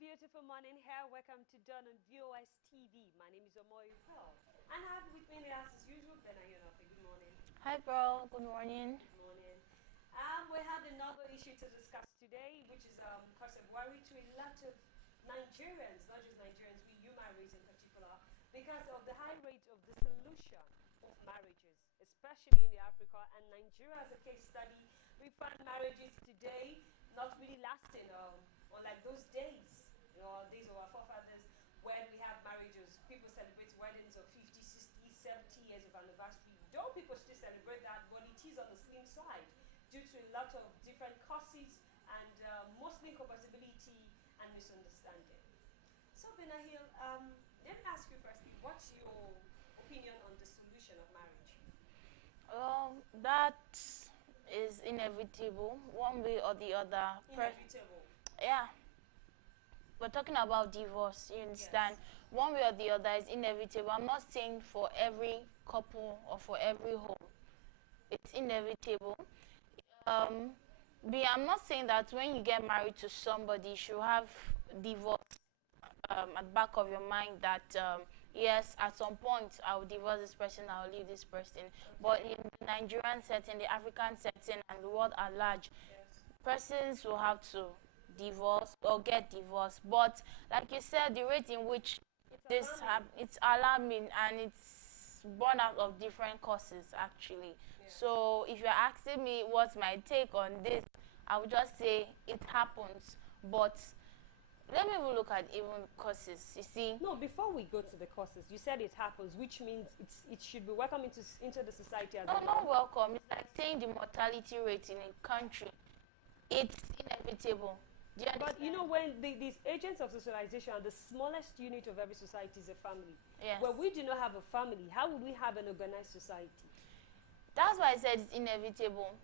beautiful morning here. Welcome to Done on VOS TV. My name is OMORUYI, and I have with me as usual, BENAHI, ONOFE. Good morning. Hi, girl. Good morning. Good morning. We have another issue to discuss today, which is cause of worry to a lot of Nigerians, not just Nigerians, we marriages in particular, because of the high rate of dissolution of marriages, especially in the Africa and Nigeria. As a case study, we find marriages today not really lasting, unlike those days, days of our forefathers, when we have marriages, people celebrate weddings of 50, 60, 70 years of anniversary. Though people still celebrate that, but it is on the slim side due to a lot of different causes and mostly incompatibility and misunderstanding. So, BENAHI, let me ask you firstly, what's your opinion on the solution of marriage? That is inevitable, one way or the other. Inevitable? Yeah. We're talking about divorce, you understand? Yes. One way or the other is inevitable. I'm not saying for every couple or for every home. It's inevitable. I'm not saying that when you get married to somebody, you should have divorce at the back of your mind that yes, at some point I will divorce this person, I will leave this person. But in the Nigerian setting, the African setting, and the world at large, Yes. persons will have to divorce or get divorced. But like you said, the rate in which it's alarming, and it's born out of different causes actually. Yeah. So if you're asking me what's my take on this, I would just say it happens. But let me even look at even causes. You see? No, before we go to the causes, you said it happens, which means it should be welcome into the society as No, a not welcome. It's like saying the mortality rate in a country. It's inevitable. Do you But understand? you know, when these agents of socialization are the smallest unit of every society is a family. Yes. When we do not have a family, how would we have an organized society? That's why I said it's inevitable.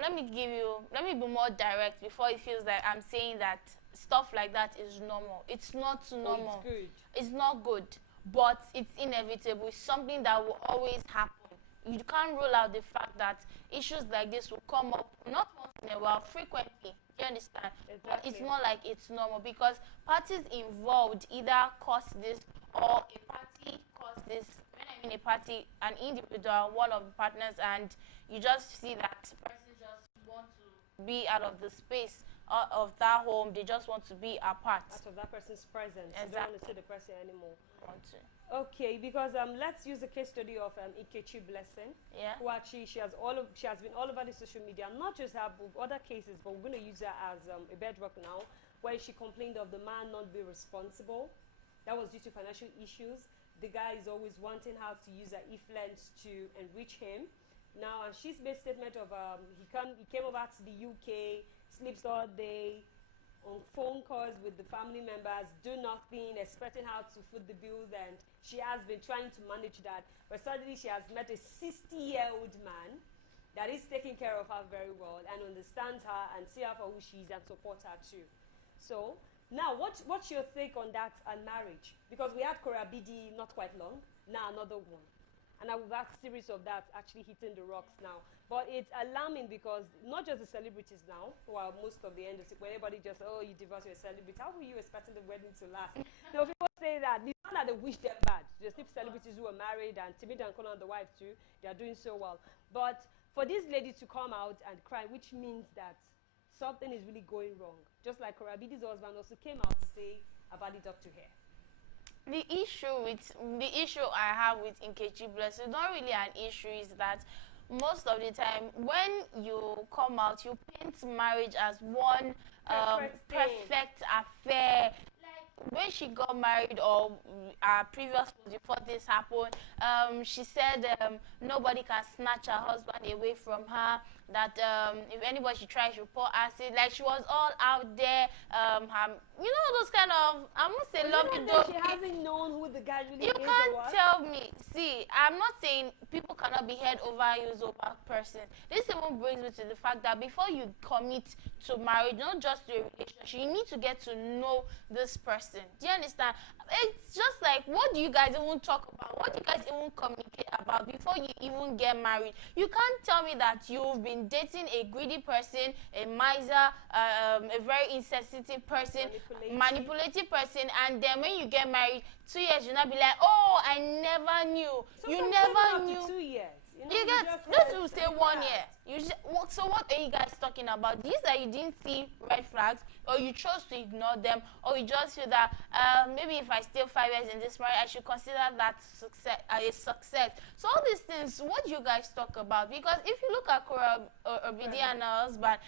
Let me be more direct before it feels like I'm saying that stuff like that is normal. It's not normal. It's good. It's not good, but it's inevitable. It's something that will always happen. You can't rule out the fact that issues like this will come up, not once in a while, frequently. Do you understand? Exactly. But it's more like it's normal because parties involved either cause this or a party cause this. When I mean a party, an individual, one of the partners, and you just see that person just want to be out of the space of that home. They just want to be apart. Out of that person's presence. Exactly. You don't want to see the person anymore. Want to. Okay, because let's use the case study of Nkechi Blessing. Yeah. Who actually she has been all over the social media, not just her, but other cases. But we're going to use her as a bedrock now, where she complained of the man not being responsible. That was due to financial issues. The guy is always wanting her to use her influence to enrich him. Now, and she's made a statement of he came over to the UK, sleeps all day, on phone calls with the family members, do nothing, expecting her to foot the bills, and she has been trying to manage that. But suddenly she has met a 60-year-old man that is taking care of her very well and understands her and see her for who she is and support her too. So now, what's your take on that and marriage? Because we had Korabidi not quite long, now another one. And I will have a series of that actually hitting the rocks now. But it's alarming because not just the celebrities now, who are most of the end of it, when everybody just, oh, you divorce your celebrity, how were you expecting the wedding to last? No, people say that. It's not that they wish them bad. There's still celebrities who are married, and Timid and Conan, the wife too, they are doing so well. But for these ladies to come out and cry, which means that something is really going wrong. Just like Korabidi's husband also came out to say about it up to her. The issue I have with Nkechi Blessing, not really an issue, is that most of the time when you come out, you paint marriage as one perfect affair. Like when she got married, or previous before this happened, she said nobody can snatch her husband away from her. That if anybody she tries, she'll pour acid. Like she was all out there. You know those kind of, I won't say lovey dovey. She hasn't known who the guy really is. You can't tell me. See, I'm not saying people cannot be head over heels over persons. This even brings me to the fact that before you commit to marriage, not just to a relationship, you need to get to know this person. person. Do you understand? It's just like, what do you guys even talk about? What do you guys even communicate about before you even get married? You can't tell me that you've been dating a greedy person, a miser, a very insensitive person, manipulative person, and then when you get married, 2 years, you'll not be like, oh, I never knew. Sometimes you never up knew. to 2 years. You get, those who say 1 year. So what are you guys talking about? These that you didn't see red flags, or you chose to ignore them, or you just feel that maybe if I stay 5 years in this marriage, I should consider that success a success. So all these things, what do you guys talk about? Because if you look at Cora Obidi and her husband,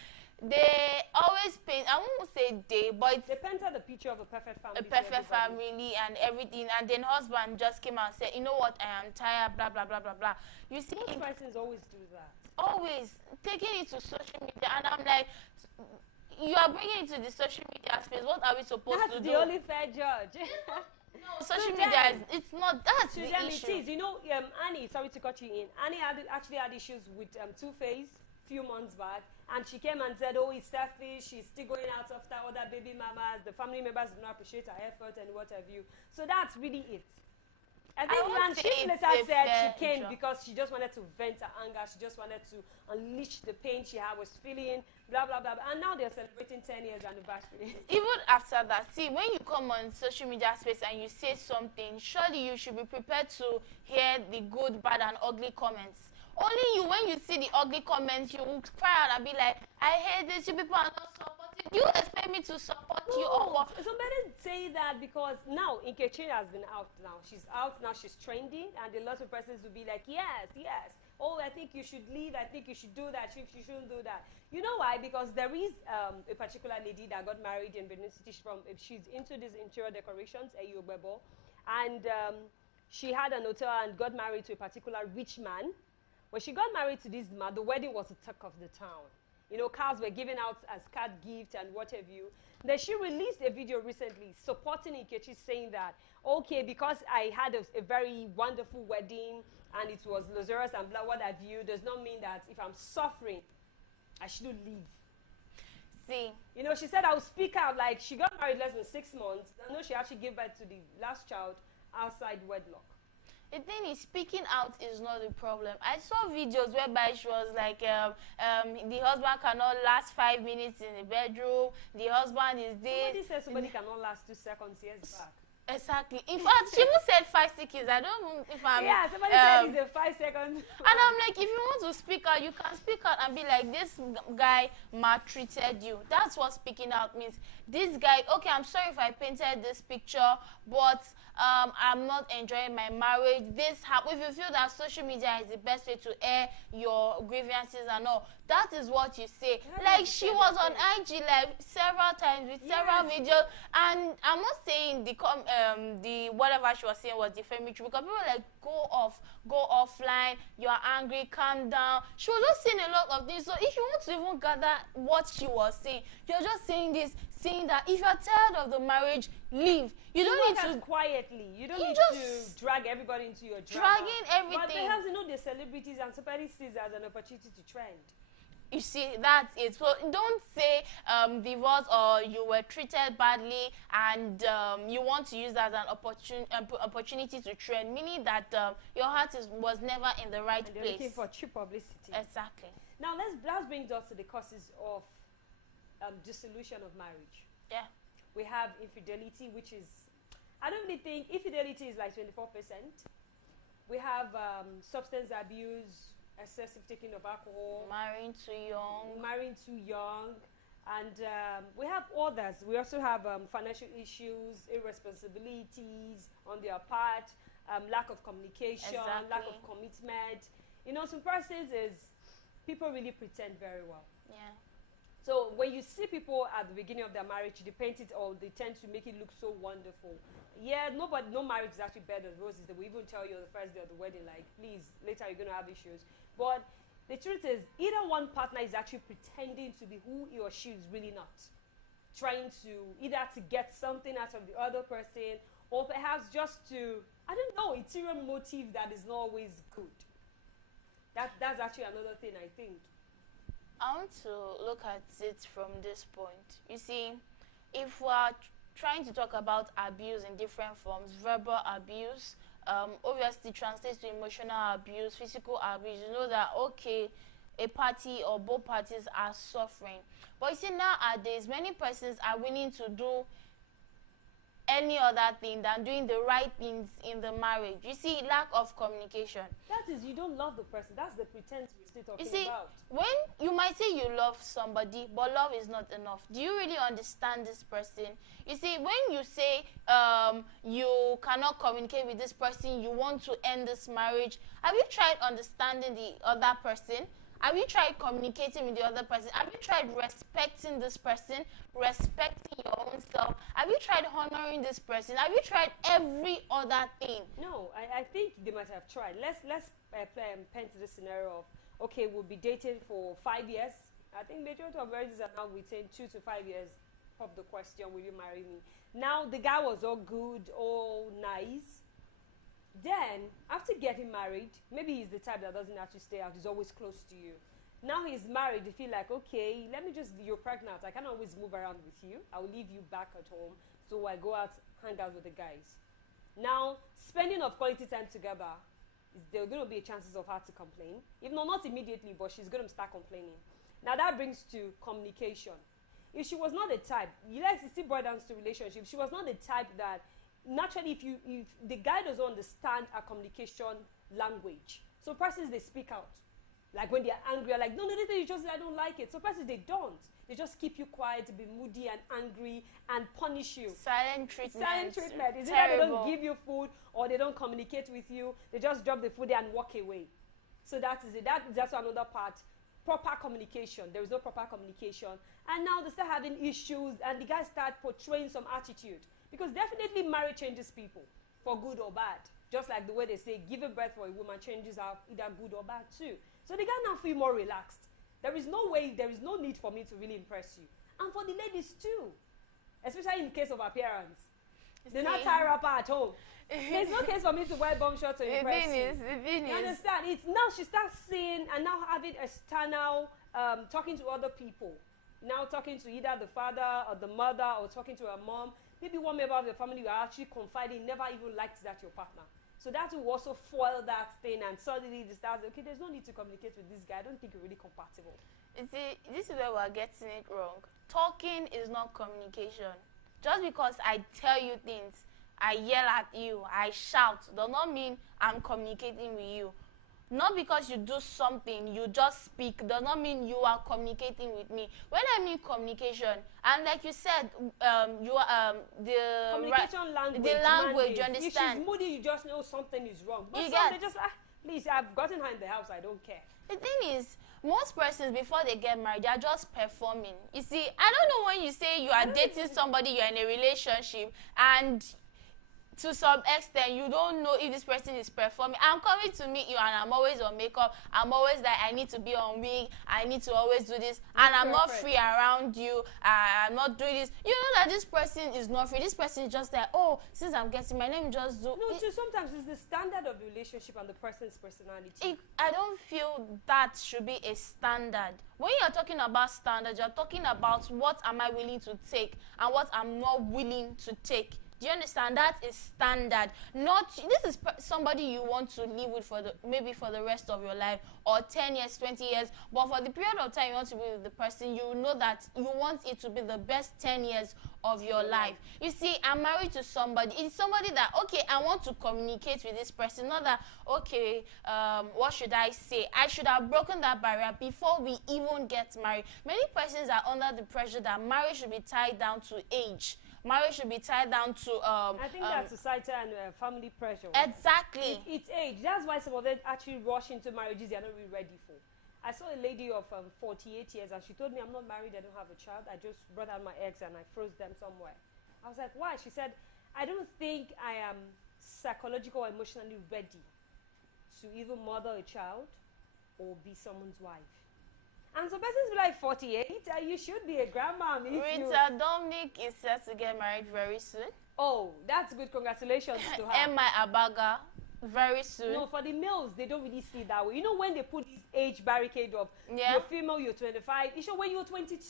they always paint, I won't say they, but they painted the picture of a perfect family. A perfect family and everything, and then husband just came out and said, you know what, I am tired, blah, blah, blah, blah, blah. You see, most persons always do that. Always taking it to social media, and I'm like, you are bringing it to the social media space. What are we supposed to do? That's the only fair judge. No, social media is, it's not, that's the issue. It is. You know, Annie, sorry to cut you in, Annie actually had issues with Two-Face few months back, and she came and said, oh, he's selfish, she's still going out after other baby mamas, the family members do not appreciate her effort and what have you. So that's really it. I think she later said she came because she just wanted to vent her anger, she just wanted to unleash the pain she was feeling, blah, blah, blah, blah. And now they're celebrating 10 years anniversary. Even after that, see, when you come on social media space and you say something, surely you should be prepared to hear the good, bad, and ugly comments. Only you, when you see the ugly comments, you will cry out and be like, I hate this, you people are not supporting. Do you expect me to support you or what? Somebody say that because now Nkechi has been out now. She's out now, she's trending, and a lot of persons will be like, yes, yes. Oh, I think you should leave, I think you should do that, you shouldn't do that. You know why? Because there is a particular lady that got married in Benin City. She's into these interior decorations, Eyobebo, and she had an hotel and got married to a particular rich man. When she got married to this man, the wedding was the talk of the town. You know, cars were given out as card gift and what have you. Then she released a video recently supporting Nkechi, saying that, okay, because I had a very wonderful wedding and it was luxurious and blah, what have you, does not mean that if I'm suffering, I shouldn't leave. See. You know, she said, I will speak out. Like, she got married less than 6 months. I know she actually gave birth to the last child outside wedlock. The thing is, speaking out is not the problem. I saw videos whereby she was like, the husband cannot last 5 minutes in the bedroom. The husband is there. Somebody said somebody cannot last 2 seconds years back. Exactly. In fact, she even said 5 seconds. I don't know if I'm... Yeah, somebody said it's a 5 seconds. And I'm like, if you want to speak out, you can speak out and be like, this guy maltreated you. That's what speaking out means. This guy, okay, I'm sorry if I painted this picture, but I'm not enjoying my marriage. This if you feel that social media is the best way to air your grievances and all, that is what you say. Like, she was on IG Live several times with several videos, and I'm not saying the whatever she was saying was defamatory, because people were like, go offline, you are angry, calm down. She was just saying a lot of things. So if you want to even gather what she was saying, you're just saying this, saying that if you're tired of the marriage, leave. You don't need to quietly. You don't need to drag everybody into your drama. Dragging everything. But perhaps, you know, the celebrities and somebody sees it as an opportunity to trend. You see, that's it. So don't say divorce or you were treated badly and you want to use that as an opportunity to trend, meaning that your heart was never in the right place. Looking for cheap publicity. Exactly. Now let's bring us to the causes of dissolution of marriage. Yeah. We have infidelity, which is, I don't really think infidelity is like 24%. We have substance abuse, excessive taking of alcohol, marrying too young, and we have others. We also have financial issues, irresponsibilities on their part, lack of communication, lack of commitment. You know, some persons is people really pretend very well. Yeah. So when you see people at the beginning of their marriage, they paint it all, they tend to make it look so wonderful. Yeah, no marriage is actually better than roses. They will even tell you on the first day of the wedding, like, please, later you're going to have issues. But the truth is, either one partner is actually pretending to be who he or she is really not. Trying to either to get something out of the other person, or perhaps just to, I don't know, interior motive that is not always good. That's actually another thing, I think. I want to look at it from this point. You see, if we are trying to talk about abuse in different forms. Verbal abuse, obviously translates to emotional abuse, physical abuse. You know that, okay, a party or both parties are suffering. But you see, nowadays, many persons are willing to do any other thing than doing the right things in the marriage. You see, lack of communication. That is, you don't love the person. That's the pretense we're still talking You see, about. when you might say you love somebody, but love is not enough. Do you really understand this person? You see, when you say you cannot communicate with this person, you want to end this marriage, have you tried understanding the other person? Have you tried communicating with the other person? Have you tried respecting this person, respecting your own self? Have you tried honoring this person? Have you tried every other thing? No, I think they might have tried. Let's paint this scenario of, okay, we'll be dating for 5 years. I think majority of marriages are now within 2 to 5 years of the question, will you marry me? Now, the guy was all good, all nice. Then, after getting married, maybe he's the type that doesn't actually stay out. He's always close to you. Now he's married. You feel like, okay, let me just, you're pregnant. I can't always move around with you. I'll leave you back at home. So I go out, hang out with the guys. Now, spending of quality time together, there are going to be chances of her to complain. Even though not immediately, but she's going to start complaining. Now that brings to communication. If she was not the type, you like to see boil down to relationship. She was not the type that, naturally, if the guy doesn't understand a communication language, so persons, they speak out. Like when they're angry, like, no, you just, I don't like it. So persons, they don't. They just keep you quiet, to be moody and angry and punish you. Silent treatment. Silent treatment. Is it that they don't give you food or they don't communicate with you? They just drop the food there and walk away. So that is it. That's another part. Proper communication. There is no proper communication. And now they start having issues and the guys start portraying some attitude. Because definitely marriage changes people, for good or bad. Just like the way they say, giving birth for a woman changes her either good or bad too. So the guy now feel more relaxed. There is no need for me to really impress you. And for the ladies too. Especially in the case of appearance. They're not tie wrapper at home. There's no case for me to wear bomb shorts to impress you. You understand? It's now she starts seeing and now having external, talking to other people. Now talking to either the father or the mother or talking to her mom. Maybe one member of the family you are actually confiding never even liked that your partner. So that will also foil that thing and suddenly it starts, okay, there's no need to communicate with this guy. I don't think you're really compatible. You see, this is where we're getting it wrong. Talking is not communication. Just because I tell you things, I yell at you, I shout, does not mean I'm communicating with you. Not because you do something, you just speak, does not mean you are communicating with me. When I mean communication, and like you said, the communication language. The language, you understand? If she's moody, you just know something is wrong. But some they just like, please, I've gotten her in the house, I don't care. The thing is, most persons before they get married, they are just performing. You see, I don't know when you say you are dating somebody, you're in a relationship, and to some extent, you don't know if this person is performing. I'm coming to meet you and I'm always on makeup. I'm always like, I need to be on wig. I need to always do this. And I'm not free around you. I'm not doing this. You know that this person is not free. This person is just like, oh, since I'm getting my name, just do. No, too, sometimes it's the standard of the relationship and the person's personality. I don't feel that should be a standard. When you're talking about standards, you're talking about what am I willing to take and what I'm not willing to take. Do you understand? That is standard. Not this is somebody you want to live with for maybe for the rest of your life, or 10 years, 20 years. But for the period of time you want to be with the person, you know that you want it to be the best 10 years of your life. You see, I'm married to somebody. It's somebody that, okay, I want to communicate with this person. Not that, okay, what should I say? I should have broken that barrier before we even get married. Many persons are under the pressure that marriage should be tied down to age. Marriage should be tied down to I think that's societal and family pressure. Exactly. It's age. That's why some of them actually rush into marriages they are not really ready for. I saw a lady of 48 years and she told me, I'm not married, I don't have a child. I just brought out my eggs and I froze them somewhere. I was like, why? She said, I don't think I am psychological or emotionally ready to either mother a child or be someone's wife. And some persons be like 48, you should be a grandma. Rita Dominic is set to get married very soon. Oh, that's good. Congratulations to her. Emma Abaga, very soon. No, for the males, they don't really see it that way. You know when they put this age barricade of you're female, you're 25. You show when you're 22.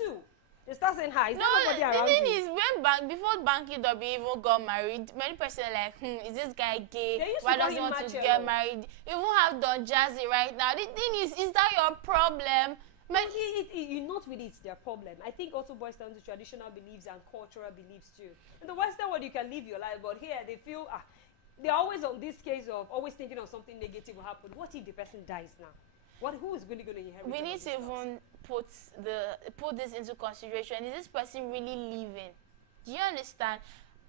They start saying hi. Is No, there nobody the around thing you? is, when before Banky W even got married, many persons are like, is this guy gay? They used Why to call does he him want to macho. get married? You even have Don Jazzy right now. The thing is that your problem? Not really it's their problem. I think also boils down to traditional beliefs and cultural beliefs too. In the Western world, you can live your life, but here they feel, they're always on this case of always thinking of something negative will happen. What if the person dies now? Who is really going to inherit? We need to even put this into consideration. Is this person really living? Do you understand?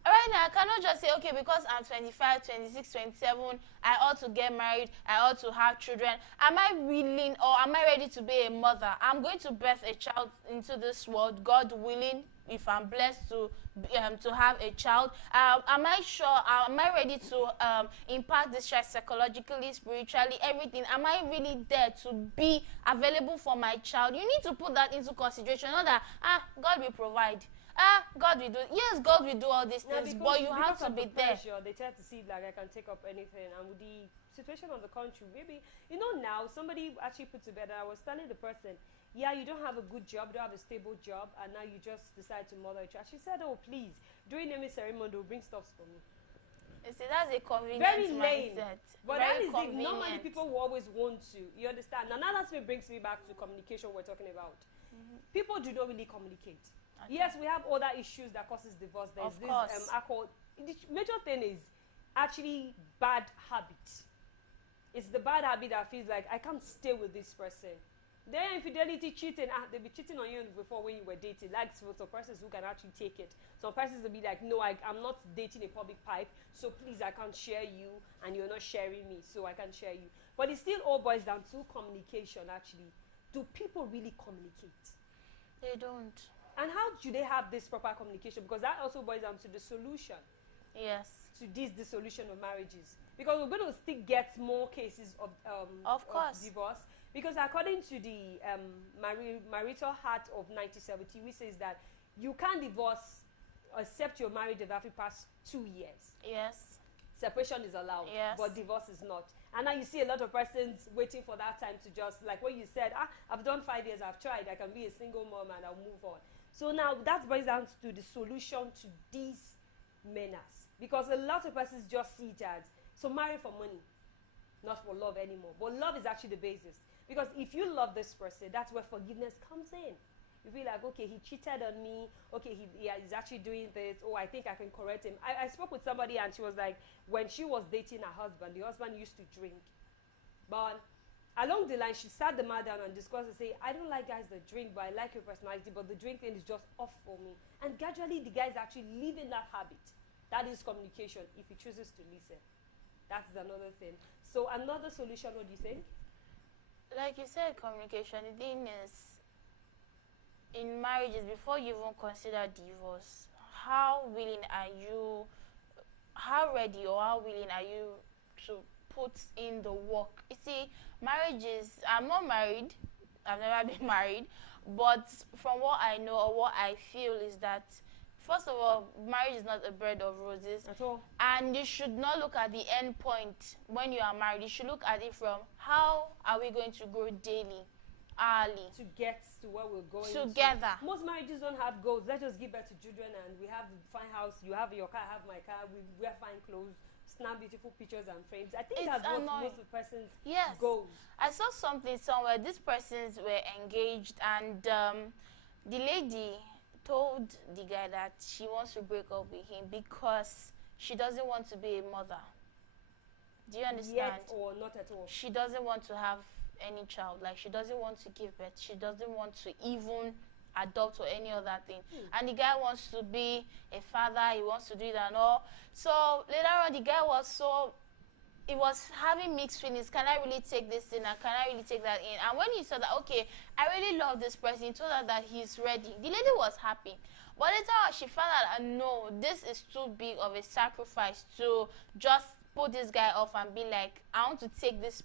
Right now, I cannot just say, okay, because I'm 25, 26, 27, I ought to get married, I ought to have children. Am I willing or am I ready to be a mother? I'm going to birth a child into this world, God willing, if I'm blessed to have a child. Am I sure, am I ready to impact this child psychologically, spiritually, everything? Am I really there to be available for my child? You need to put that into consideration, not that, God will provide. God will do. Yes, God will do all these things, but you have to be there. They tend to see like I can take up anything, and with the situation of the country, maybe now somebody actually put together. I was telling the person, yeah, you don't have a good job, you don't have a stable job, and now you just decide to mother a child. She said, oh please, during naming ceremony, they'll bring stuffs for me. You see, that's a convenient very lame mindset. But very that is it. Normally people will always want to. You understand? Now that's what brings me back to communication we're talking about. People do not really communicate. Okay. Yes, we have other issues that causes divorce. There's of course. alcohol. The major thing is actually bad habit. It's the bad habit that feels like I can't stay with this person. Then infidelity, cheating, they'll be cheating on you before when you were dating. Like for some persons who can actually take it. Some persons will be like, no, I'm not dating a public pipe, so please I can't share you, and you're not sharing me, so I can't share you. But it still all boils down to communication actually. Do people really communicate? They don't. And how do they have this proper communication? Because that also boils down to the solution. Yes. To this dissolution of marriages. Because we're going to still get more cases of divorce. Because according to the marital act of 1970, which says that you can't divorce except your marriage has actually passed 2 years. Yes. Separation is allowed, yes, but divorce is not. And now you see a lot of persons waiting for that time to just, like what you said, I've done 5 years, I've tried, I can be a single mom and I'll move on. So now that boils down to the solution to these menace. Because a lot of persons just see it as, so marry for money, not for love anymore. But love is actually the basis. Because if you love this person, that's where forgiveness comes in. You feel like, okay, he cheated on me. Okay, he's actually doing this. Oh, I think I can correct him. I spoke with somebody and she was like, when she was dating her husband, the husband used to drink. But along the line, she sat the man down and discussed and say, I don't like guys that drink, but I like your personality, but the drink thing is just off for me. And gradually, the guy is actually leaving that habit. That is communication, if he chooses to listen. That's another thing. So another solution, what do you think? Like you said, communication. The thing is, in marriages, before you even consider divorce, how willing are you, how ready or how willing are you to put in the work? You see, marriages, I'm not married, I've never been married, but from what I know or what I feel is that, first of all, marriage is not a bed of roses. At all. And you should not look at the end point when you are married. You should look at it from how are we going to grow daily, hourly. To get to where we're going. Together. Most marriages don't have goals. Let's just give birth to children and we have the fine house. You have your car, I have my car. We wear fine clothes, snap beautiful pictures and frames. I think that's what most of the person's goals. I saw something somewhere. These persons were engaged and the lady told the guy that she wants to break up with him because she doesn't want to be a mother. Do you understand? Yet or not at all? She doesn't want to have any child. Like, she doesn't want to give birth. She doesn't want to even adopt or any other thing. And the guy wants to be a father. He wants to do it and all. So later on, the guy was he was having mixed feelings. Can I really take this in and can I really take that in? And when he said that, okay, I really love this person, he told her that he's ready. The lady was happy. But later on, she found out, no, this is too big of a sacrifice to just put this guy off and be like, I want to take this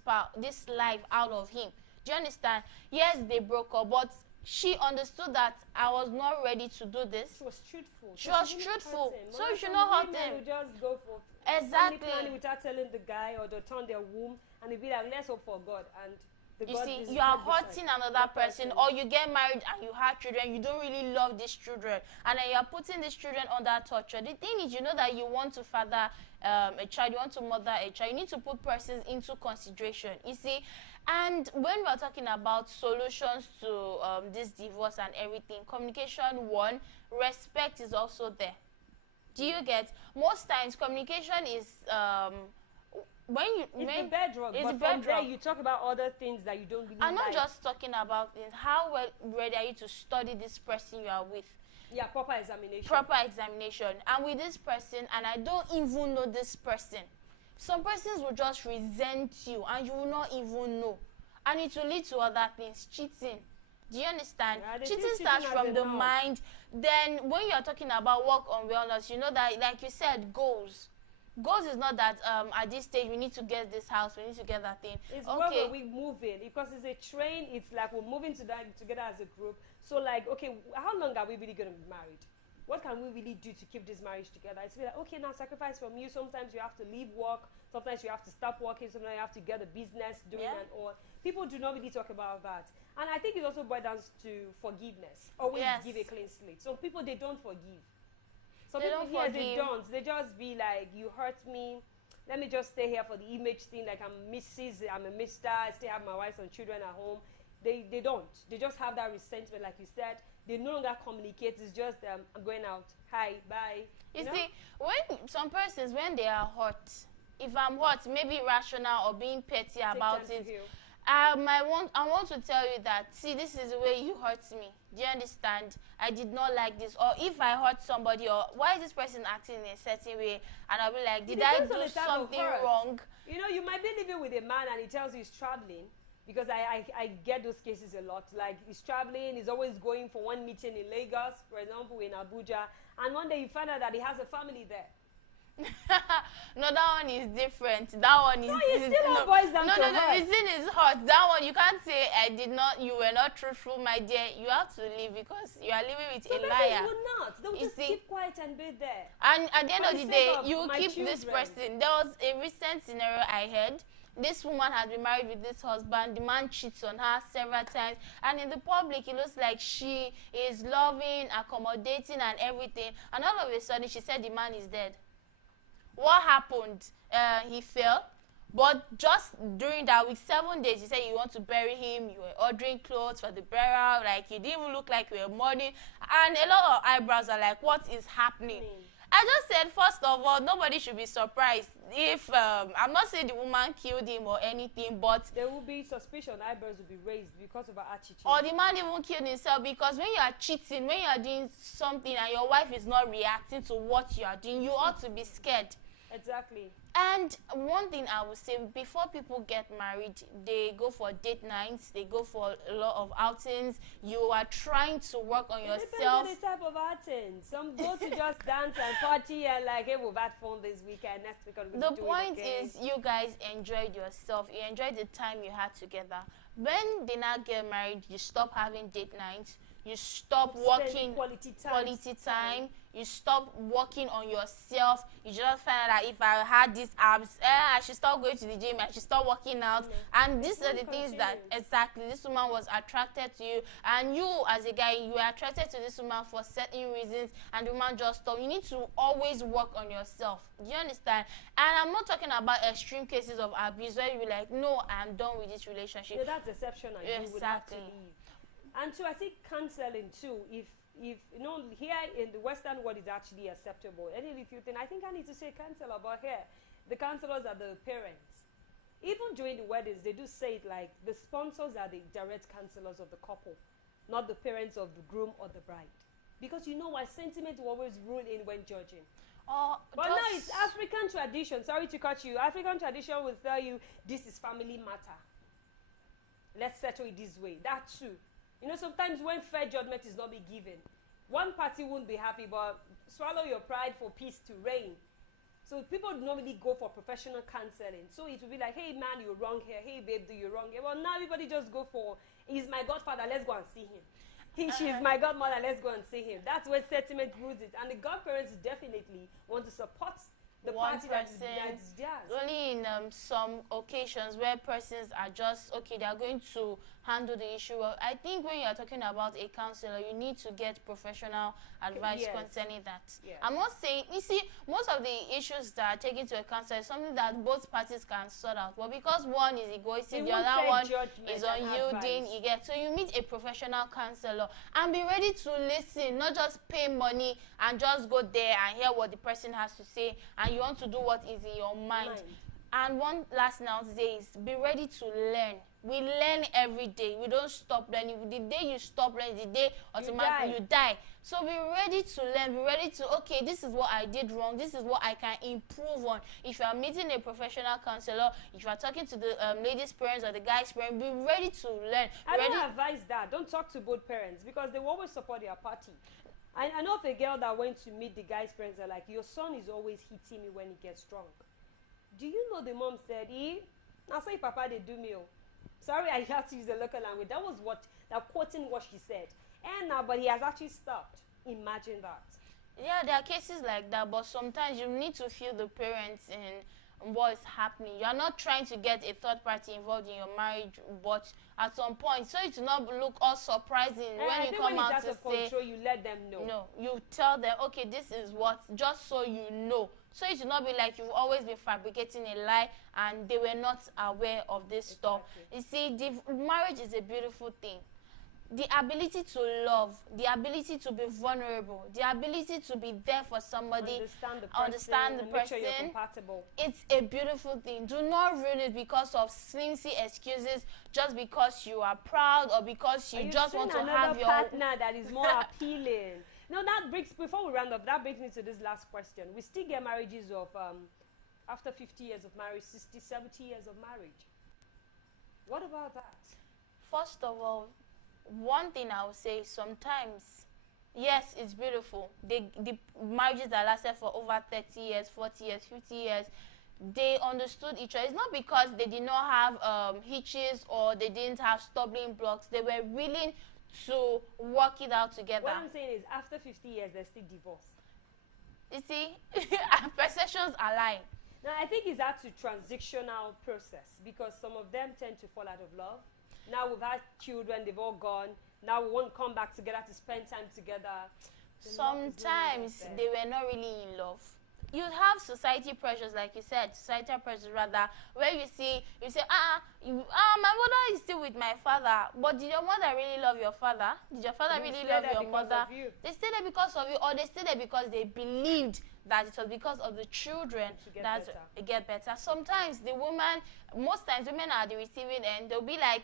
life out of him. Do you understand? Yes, they broke up, but she understood that I was not ready to do this. She was truthful. She was truthful. So you should not hurt him. Just go for exactly. Without telling the guy or they turn their womb and they be like, let's hope for God. And You see, you are hurting another person, or you get married and you have children, you don't really love these children, and then you are putting these children under torture. The thing is, you know that you want to father a child, you want to mother a child, you need to put persons into consideration, you see. And when we are talking about solutions to this divorce and everything, communication, one, respect is also there. Do you get? Most times, communication is when you it's the bedrock, it's but the from bedrock. there you talk about other things that you don't really I'm not like. just talking about it. How well ready are you to study this person you are with? Yeah, proper examination. Proper examination. And with this person, and I don't even know this person. Some persons will just resent you, and you will not even know. And it will lead to other things. Cheating. Do you understand? Yeah, cheating starts from the mind. Then when you are talking about work on wellness, you know that, like you said, goals. Goals is not that at this stage we need to get this house, we need to get that thing. It's okay. where we move in, because it's a train. It's like we're moving together as a group. So like, okay, how long are we really going to be married? What can we really do to keep this marriage together? It's like, okay, now sacrifice from you. Sometimes you have to leave work. Sometimes you have to stop working. Sometimes you have to get a business doing and all. People do not really talk about that. And I think it also boils down to forgiveness. Always give a clean slate. Some people, they don't forgive. Some people, they don't. They just be like, you hurt me. Let me just stay here for the image thing. Like I'm Mrs., I'm a Mr. I still have my wife and children at home. They don't. They just have that resentment, like you said. They no longer communicate. It's just I'm going out. Hi, bye. You see, when some persons, when they are hurt, if I'm hurt, maybe irrational or being petty about it, I want to tell you that, see, this is the way you hurt me. Do you understand? I did not like this. Or if I hurt somebody, or why is this person acting in a certain way? And I'll be like, did I do something wrong? You know, you might be living with a man and he tells you he's traveling. Because I get those cases a lot. Like, he's traveling, he's always going for one meeting in Lagos, for example, in Abuja. And one day you find out that he has a family there. No, that one is different. That one is... No, you still boys down to the thing is hot. That one, you can't say, you were not truthful, my dear. You have to leave because you are living with a liar. They will not. They will just keep quiet and be there. And at the end of the day, you will keep this person. There was a recent scenario I heard. This woman has been married with this husband. The man cheats on her several times. And in the public, it looks like she is loving, accommodating, and everything. And all of a sudden, she said the man is dead. What happened? He fell. But just during that week, 7 days, he said you want to bury him. You were ordering clothes for the burial. Like, you didn't even look like you were mourning. And a lot of eyebrows are like, what is happening? I just said, first of all, nobody should be surprised if, I'm not saying the woman killed him or anything, but... There will be suspicion, eyebrows will be raised because of her attitude. Or the man even killed himself, because when you are cheating, when you are doing something and your wife is not reacting to what you are doing, you ought to be scared. Exactly. And one thing I would say, before people get married, they go for date nights, they go for a lot of outings. You are trying to work on yourself. Depends on the type of outing. Some go to just dance and party and like, hey, we've had fun this weekend, next week I'm going to do it again. The point is, you guys enjoyed yourself. You enjoyed the time you had together. When they now get married, you stop having date nights. You stop working quality time. You stop working on yourself. You just find out that if I had these abs, I should start going to the gym. I should start working out. And these are the things that, exactly, this woman was attracted to you. And you, as a guy, you were attracted to this woman for certain reasons. And the woman just stopped. You need to always work on yourself. Do you understand? And I'm not talking about extreme cases of abuse where you're like, no, I'm done with this relationship. Yeah, that's exceptional. You would have to leave. And so I think counseling too, if you know, here in the Western world is actually acceptable. And if you think, I think I need to say counselor, but here, the counselors are the parents. Even during the weddings, they do say it like the sponsors are the direct counselors of the couple, not the parents of the groom or the bride. Because you know why sentiment will always rule in when judging. But now it's African tradition. Sorry to cut you. African tradition will tell you this is family matter. Let's settle it this way. That too. You know, sometimes when fair judgment is not be given, one party won't be happy, but swallow your pride for peace to reign. So people normally go for professional counseling. So it will be like, hey man, you're wrong here. Hey babe, do you wrong here? Well, now everybody just go for, he's my godfather, let's go and see him. She's my godmother, let's go and see him. That's where sentiment rules it. And the godparents definitely want to support the one party person. that's theirs. Only in some occasions where persons are just, okay, they are going to handle the issue. Well, I think when you are talking about a counselor, you need to get professional advice concerning that. Yes. I'm not saying, you see, most of the issues that are taken to a counselor is something that both parties can sort out. But because one is egoistic, the other one is unyielding, you get. So you meet a professional counselor and be ready to listen, not just pay money and just go there and hear what the person has to say, and you want to do what is in your mind. And one last thing I want to say is be ready to learn. We learn every day. We don't stop learning. The day you stop learning, the day automatically you die. So be ready to learn. Be ready to, okay, this is what I did wrong. This is what I can improve on. If you are meeting a professional counselor, if you are talking to the ladies' parents or the guys' parents, be ready to learn. I don't advise that. Don't talk to both parents because they will always support their party. I know of a girl that went to meet the guy's parents. They're like, your son is always hitting me when he gets drunk. Do you know the mom said, I say, Papa, they do me. Sorry, I had to use the local language. That was quoting what she said. And now, but he has actually stopped. Imagine that. Yeah, there are cases like that, but sometimes you need to feel the parents in what is happening. You are not trying to get a third party involved in your marriage, but at some point, so it will not look all surprising when you come out to say, control, you let them know. No, you tell them, okay, this is what, just so you know. So it should not be like you've always been fabricating a lie and they were not aware of this stuff. You see, marriage is a beautiful thing. The ability to love, the ability to be vulnerable, the ability to be there for somebody, understand the person, make sure you're compatible. It's a beautiful thing. Do not ruin it because of flimsy excuses, just because you are proud or because you just want to have your partner that is more appealing. No, that brings, before we round up, that brings me to this last question. We still get marriages of, after 50 years of marriage, 60, 70 years of marriage. What about that? First of all, one thing I would say, sometimes, yes, it's beautiful. The marriages that lasted for over 30 years, 40 years, 50 years, they understood each other. It's not because they did not have hitches or they didn't have stumbling blocks. They were willing to work it out together. What I'm saying is, after 50 years, there's still divorce. You see, perceptions are lying. Now, I think it's that transitional process because some of them tend to fall out of love. Now we've had children, they've all gone. Now we won't come back together to spend time together. Sometimes they were not really in love. You have society pressures, like you said, societal pressures rather, where you say, my mother is still with my father, but did your mother really love your father? Did your father really love your mother? They stayed there because of you, or they stayed there because they believed that it was because of the children that it get better. Sometimes the woman, most times women are the receiving end. They'll be like,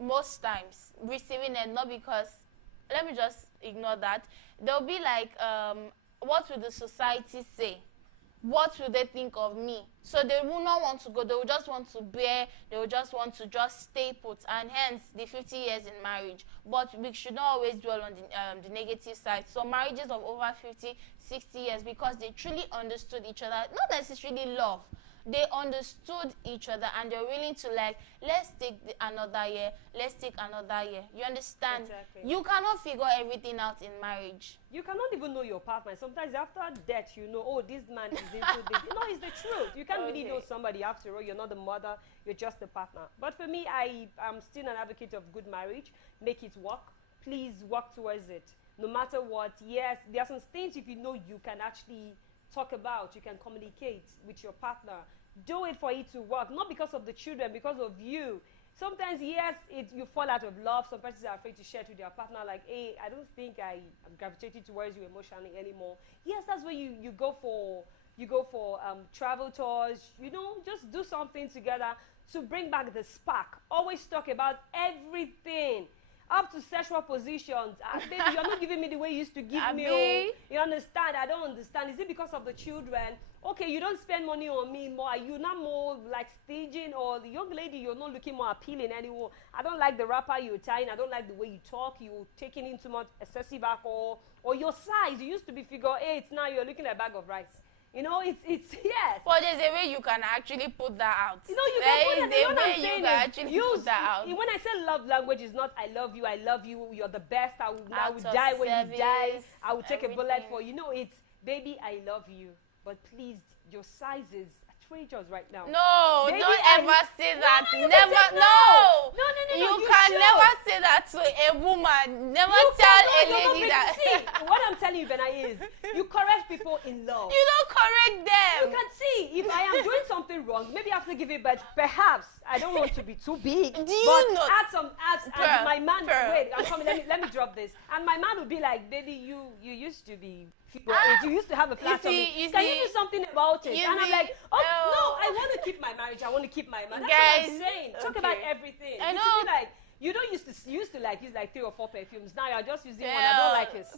most times receiving end, not because, let me just ignore that. They'll be like, what will the society say? What will they think of me? So they will not want to go. They will just want to bear. They will just want to just stay put. And hence, the 50 years in marriage. But we should not always dwell on the negative side. So marriages of over 50, 60 years, because they truly understood each other. Not necessarily love. They understood each other and they're willing to, like, let's take another year, let's take another year. You understand? Exactly. You cannot figure everything out in marriage. You cannot even know your partner. Sometimes after death, you know, oh, this man is into this. No, it's the truth. You can't really know somebody after all. You're not the mother. You're just the partner. But for me, I'm still an advocate of good marriage. Make it work. Please work towards it. No matter what. Yes, there are some things if you know you can actually talk about, you can communicate with your partner. Do it for it to work, not because of the children, because of you. Sometimes, yes, you fall out of love. Some persons are afraid to share it with their partner, like, hey, I don't think I'm gravitating towards you emotionally anymore. Yes, that's where you go for travel tours, you know, just do something together to bring back the spark. Always talk about everything. Up to sexual positions. Baby, you're not giving me the way you used to give me. You understand? I don't understand. Is it because of the children? Okay, you don't spend money on me more. Are you not more like staging? Or the young lady, you're not looking more appealing anymore. I don't like the wrapper you're tying. I don't like the way you talk. You're taking in too much excessive alcohol. Or your size. You used to be figure 8. Now you're looking like a bag of rice. You know, it's yes. But there's a way you can actually put that out. You know, you can put that out. When I say love language, is not I love you, you're the best, I will die when you die, I will take a bullet for you. No, it's baby, I love you. but please, your sizes outrageous right now. No, Baby, don't ever say that. No, Never, no. You can should. never say that to a woman. Never tell a lady that. See, what I'm telling you, BENAHI, is you correct people in love. You don't correct them. You can see if I am doing something wrong, maybe I have to give it, but perhaps I don't want to be too big. Do you know? Add some abs, and my man. Wait, I'm coming. Let me drop this. And my man would be like, "Baby, you used to be." You used to have a flat tummy. Can you do something about it? And I'm like, oh, no, I want to keep my marriage. I want to keep my man. That's what I'm saying. Talk about everything. I know. You like, you don't used to use like 3 or 4 perfumes. Now you're just using one. I don't like it.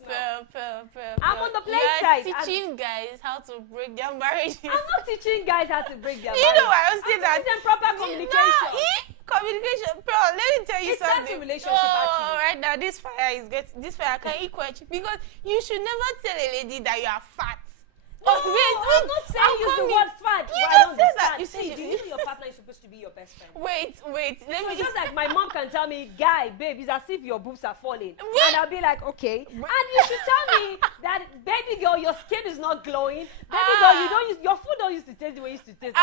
I'm on the play side. Teaching guys how to break their marriage. I'm not teaching guys how to break their marriage. You know, I was saying that. Teaching them proper communication. Communication, bro. Let me tell you something. It's not a relationship, actually. Right now, this fire can equal because you should never tell a lady that you are fat. No, I'm not saying use the word fat. You don't say that. You say, do you know your partner is supposed to be your best friend? Wait. Let me just like my mom can tell me, guy, babe, it's as if your boobs are falling. And I'll be like, okay. And you should tell me that, baby girl, your skin is not glowing. Baby girl, you don't use, your food don't used to taste the way it used to taste.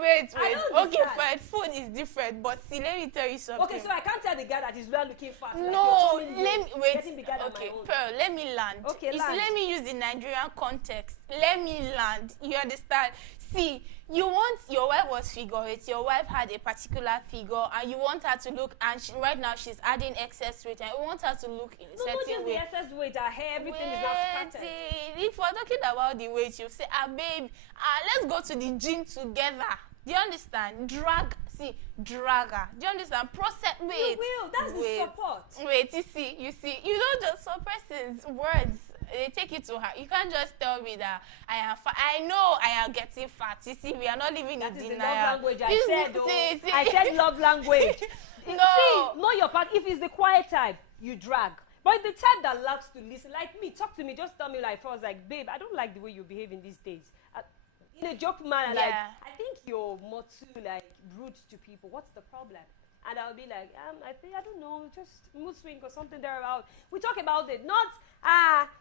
Wait. Okay, fine. Food is different. But see, let me tell you something. Okay, so I can't tell the guy that he's well looking fat. No, let me, wait. Okay, Pearl, let me land. Okay, land. Let me use the Nigerian context. Let me land. You understand? See, you want your wife was figure 8. Your wife had a particular figure, and you want her to look. And right now she's adding excess weight, and you want her to look in a certain way. Not just the excess weight. Her hair, everything is not scattered. If we're talking about the weight, you say, babe, let's go to the gym together. Do you understand? Dragger. Do you understand? Process. Wait. That's the support. Wait. You see. You don't just suppress words. They take it to her. You can't just tell me that I am fat. I know I am getting fat. You see, we are not living in denial. That is the love language I said, I said love language. No. See, know your part. If it's the quiet type, you drag. But the type that likes to listen, like me, talk to me, just tell me like, I was like, babe, I don't like the way you behave in these days. In a joke manner, like, I think you're more too, like, rude to people. What's the problem? And I'll be like, I don't know, just mood swing or something thereabout. We talk about it, not,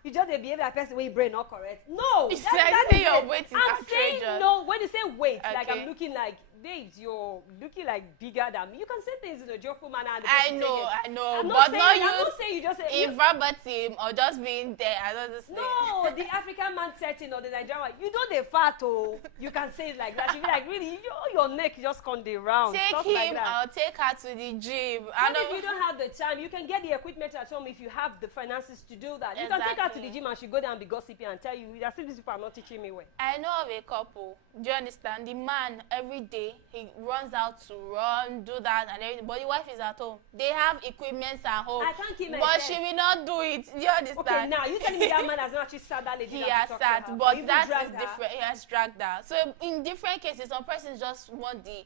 you just behave like a person when your brain not correct. No! It's like your weight is I'm saying no, when you say weight, like I'm looking like, babes, you're looking like bigger than me. You can say things in a joyful manner. And I know, I'm but not saying you just say in verbatim or just being there. I don't just say. No, the African man setting or the Nigerian one, you don't the fat, oh. You can say it like that. You be like, really, your neck just come round. Take him, like I'll take her to the gym. And if you don't have the time, you can get the equipment at home if you have the finances to do that. You can take her to the gym and she go down and be gossiping and tell you, I see these people are not teaching me well. I know of a couple. Do you understand? The man, every day, he runs out to run, do that, and everything. But the wife is at home. They have equipment at home. I can't keep but she will not do it. Do you understand? Okay, now you telling me that man has not actually sat that lady. He has sat, but that is different. He has dragged her. So in different cases, some persons just want the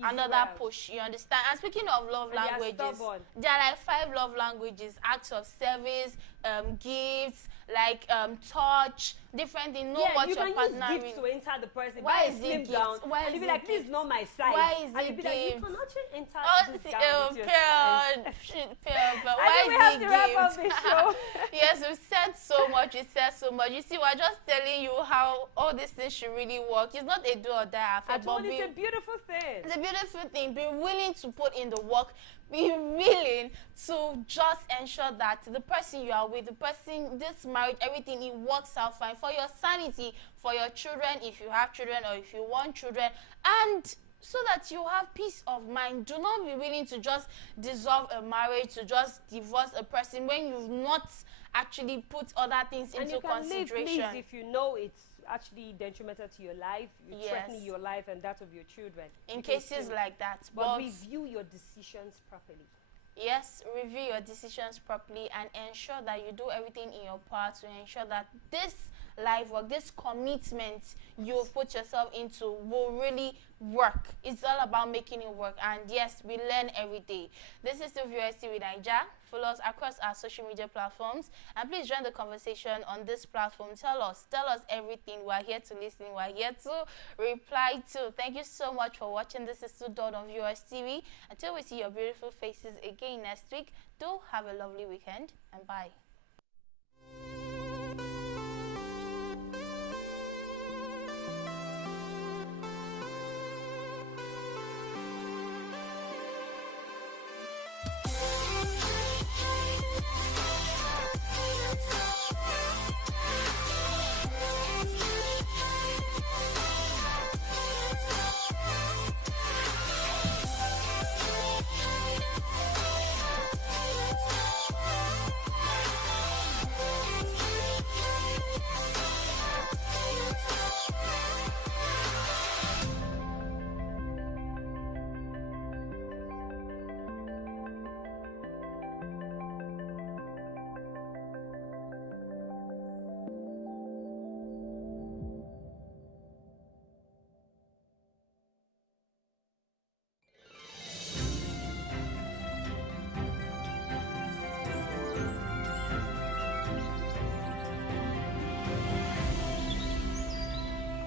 another push. You understand? And speaking of love languages, there are like 5 love languages: acts of service, gifts, like touch, different things. Know what your partner use gifts to enter the person. Why is it down? Why is it like, this is not my size? Why is and it be like, you can actually enter this down with your size. But why is it have to wrap up this show. Yes, we said so much. You said so much. You see, we're just telling you how all these things should really work. It's not a do or die affair. It's a beautiful thing. It's a beautiful thing. Be willing to put in the work. Be willing to just ensure that the person you are with, the person, this marriage, everything, it works out fine for your sanity, for your children, if you have children or if you want children, and so that you have peace of mind. Do not be willing to just dissolve a marriage, to just divorce a person when you've not actually put other things into consideration. Leave, please, if you know it's actually detrimental to your life, you're threatening your life and that of your children. In cases like that. But review your decisions properly. Yes, review your decisions properly and ensure that you do everything in your power to ensure that this life work, this commitment you've put yourself into will really work. It's all about making it work. And yes, we learn every day. This is vostvnaija. Follow us across our social media platforms and please join the conversation on this platform. Tell us everything. We're here to listen. We're here to reply to. Thank you so much for watching. This is Dawn on Viewers TV. Until we see your beautiful faces again next week, do have a lovely weekend and bye.